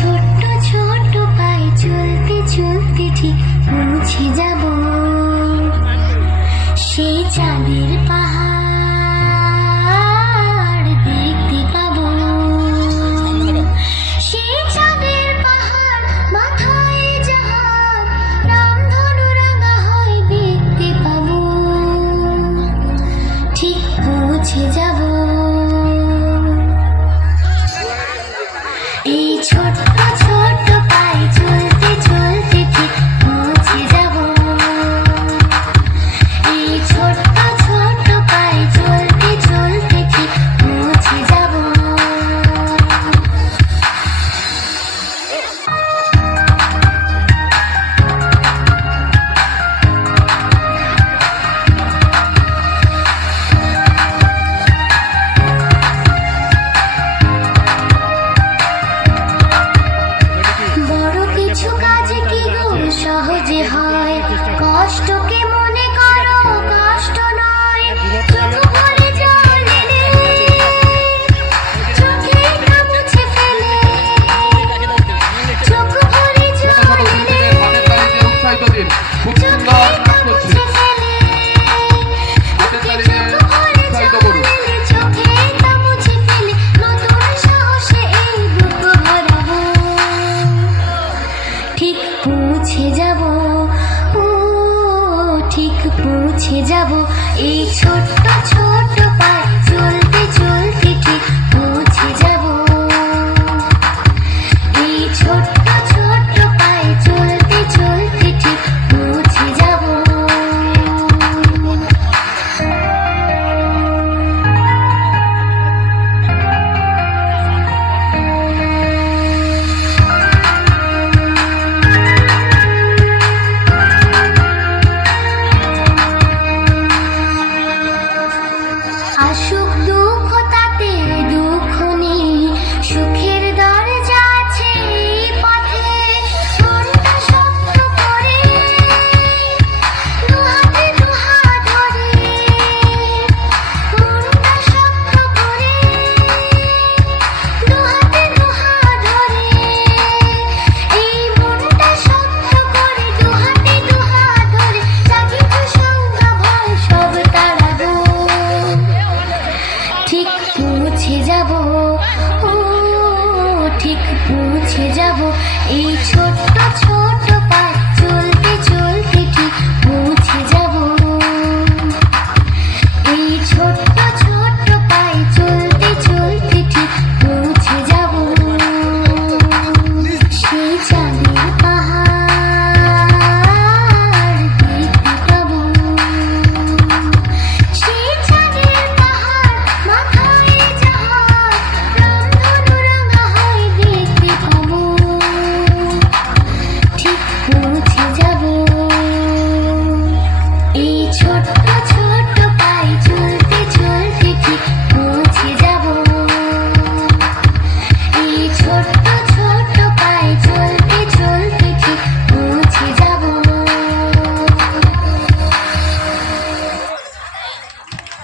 ছোট্ট ছোট্ট পায়ে চলতে চলতে ঠিক পৌঁছে যাব সেই চাঁদের পাহাড় দেখতে পাবো। সেই চাঁদের পাহাড় মাথায় যাহার রামধনু রাঙা হয় দেখতে পাবো। ঠিক পৌঁছে যাব এই ছোট্ট ছোট্ট পায়ে চলতে চলতে ঠিক পৌঁছে যাব। এই ছোট্ট ছোট্ট পায়ে চলতে চলতে ঠিক পৌঁছে যাব। বড় কিছু কাজ কি গো সহজে হয়, কষ্টকে মনে করো কষ্ট নয়। চোখ ভরে জল এলে চোখেটা মুছে ফেলে, চোখ ভরে জল এলে চোখেটা মুছে ফেলে, চোখে চোখ ভরে জল এলে চোখেটা মুছে ফেলে, নতুন সাহসে এই বুক ভরাবো। ঠিক পৌঁছে যাব, ও ঠিক পৌঁছে যাব এই ছোট্ট ছোট্ট পায়ে চলতে চলতে ঠিক পৌঁছে যাব। এই ছোট্ট ছোট্ট পায়ে চলতে চলতে ঠিক পৌঁছে যাব। আসুক দুঃখ তাতে দুঃখ নেই, সুখের দরজা আছে এই পথে। মনটা শক্ত করে দুহাতে দুহাত ধরে, মনটা শক্ত করে দুহাতে দুহাত ধরে, এই মনটা শক্ত করে দুহাতে দুহাত ধরে, যা কিছু সংখ্যা ভয় সব তাড়াবো। ঠিক পৌঁছে যাব, ও ঠিক পৌঁছে যাব এই